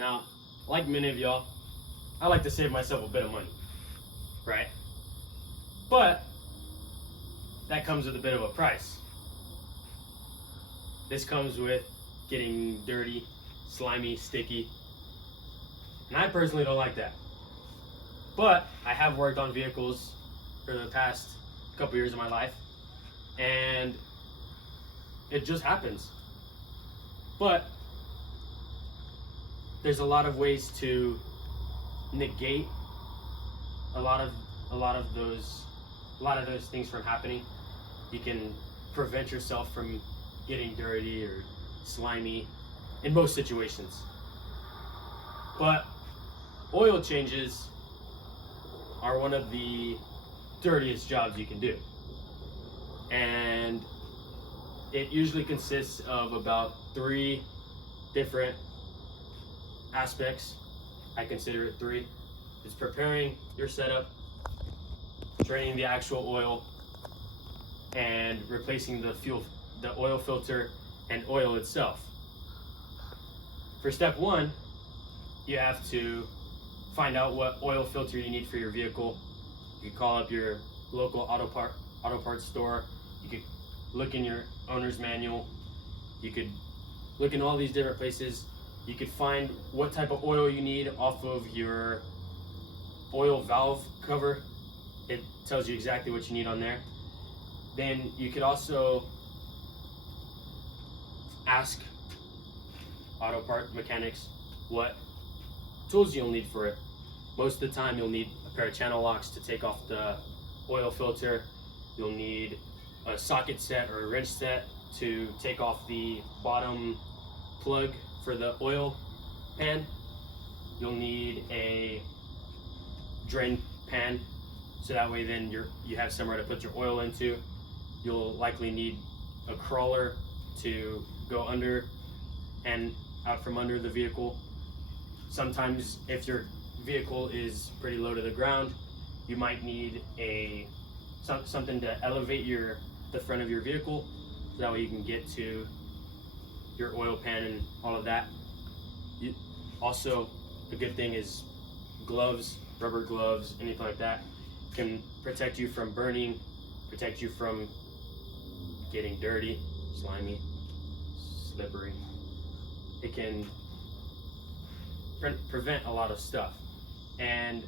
Now, like many of y'all, I like to save myself a bit of money, right? But that comes with a bit of a price. This comes with getting dirty, slimy, sticky, and I personally don't like that. But I have worked on vehicles for the past couple years of my life, and it just happens. But there's a lot of ways to negate a lot of those things from happening. You can prevent yourself from getting dirty or slimy in most situations. But oil changes are one of the dirtiest jobs you can do. And it usually consists of about 3 different aspects. I consider it 3. It's preparing your setup, draining the actual oil, and replacing the oil filter and oil itself. For step 1, you have to find out what oil filter you need for your vehicle. You can call up your local auto parts store. You could look in your owner's manual. You could look in all these different places. You could find what type of oil you need off of your oil valve cover. It tells you exactly what you need on there. Then you could also ask auto part mechanics what tools you'll need for it. Most of the time you'll need a pair of channel locks to take off the oil filter. You'll need a socket set or a wrench set to take off the bottom plug for the oil pan. You'll need a drain pan, so that way then you have somewhere to put your oil into. You'll likely need a crawler to go under and out from under the vehicle. Sometimes if your vehicle is pretty low to the ground, you might need something to elevate the front of your vehicle, so that way you can get to your oil pan and all of that. Also, a good thing is gloves, rubber gloves, anything like that can protect you from burning, protect you from getting dirty, slimy, slippery. It can prevent a lot of stuff, and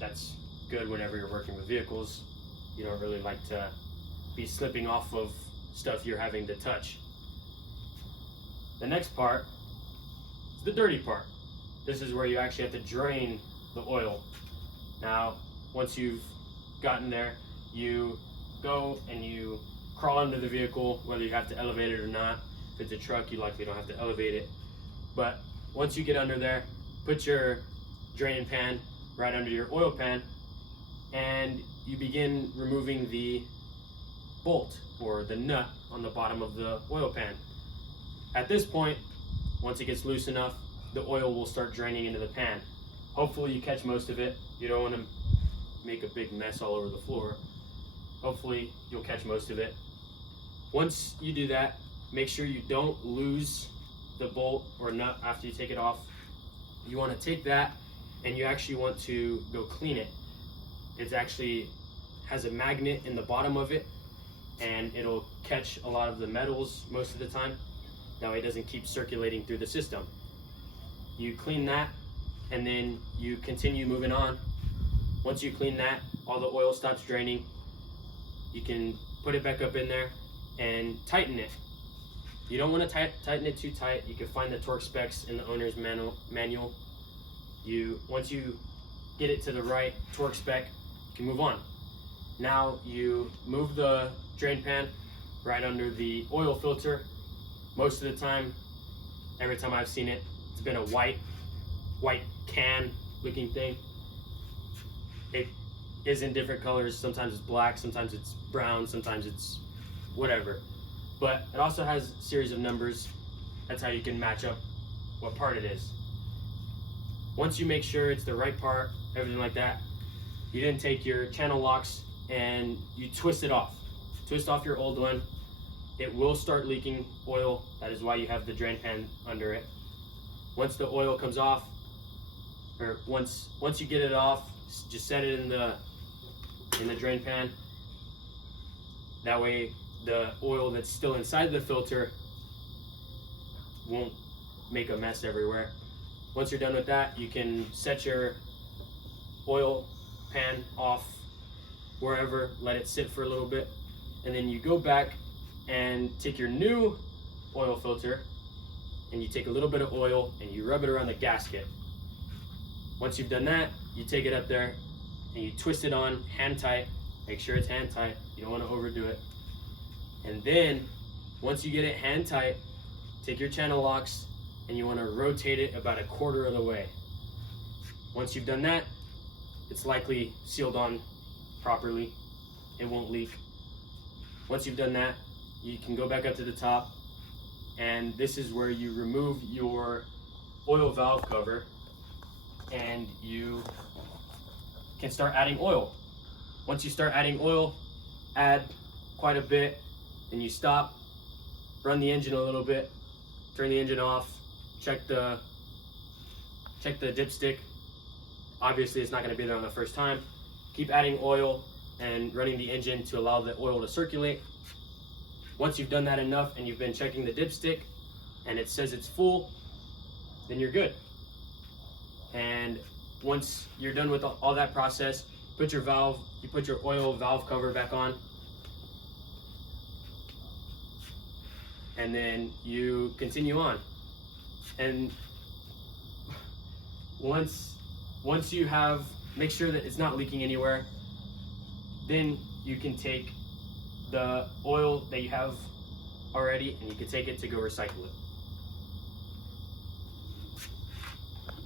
that's good whenever you're working with vehicles. You don't really like to be slipping off of stuff you're having to touch. The next part is the dirty part. This is where you actually have to drain the oil. Now, once you've gotten there, you go and you crawl under the vehicle, whether you have to elevate it or not. If it's a truck, you likely don't have to elevate it. But once you get under there, put your drain pan right under your oil pan, and you begin removing the bolt or the nut on the bottom of the oil pan. At this point, once it gets loose enough, the oil will start draining into the pan. Hopefully you catch most of it. You don't want to make a big mess all over the floor. Hopefully you'll catch most of it. Once you do that, make sure you don't lose the bolt or nut after you take it off. You want to take that and you actually want to go clean it. It actually has a magnet in the bottom of it, and it'll catch a lot of the metals most of the time. That way it doesn't keep circulating through the system. You clean that, and then you continue moving on. Once you clean that, all the oil stops draining. You can put it back up in there and tighten it. You don't want to tighten it too tight. You can find the torque specs in the owner's manual. Once you get it to the right torque spec, you can move on. Now you move the drain pan right under the oil filter. Most of the time, every time I've seen it, it's been a white can looking thing. It is in different colors. Sometimes it's black, sometimes it's brown, sometimes it's whatever. But it also has a series of numbers. That's how you can match up what part it is. Once you make sure it's the right part, everything like that, you then take your channel locks and you twist it off. Twist off your old one. It will start leaking oil. That is why you have the drain pan under it. Once the oil comes off, or once you get it off, just set it in the drain pan. That way the oil that's still inside the filter won't make a mess everywhere. Once you're done with that, you can set your oil pan off wherever, let it sit for a little bit, and then you go back and take your new oil filter and you take a little bit of oil and you rub it around the gasket. Once you've done that, you take it up there and you twist it on hand tight. Make sure it's hand tight. You don't want to overdo it. And then once you get it hand tight, take your channel locks and you want to rotate it about 1/4 of the way. Once you've done that, it's likely sealed on properly. It won't leak. Once you've done that, you can go back up to the top, and this is where you remove your oil valve cover and you can start adding oil. Once you start adding oil, add quite a bit, and you stop, run the engine a little bit, turn the engine off, check the dipstick. Obviously it's not going to be there on the first time. Keep adding oil and running the engine to allow the oil to circulate. Once you've done that enough and you've been checking the dipstick and it says it's full, then you're good. And once you're done with all that process, put your oil valve cover back on, and then you continue on. And once you have, make sure that it's not leaking anywhere, then you can take the oil that you have already and you can take it to go recycle it.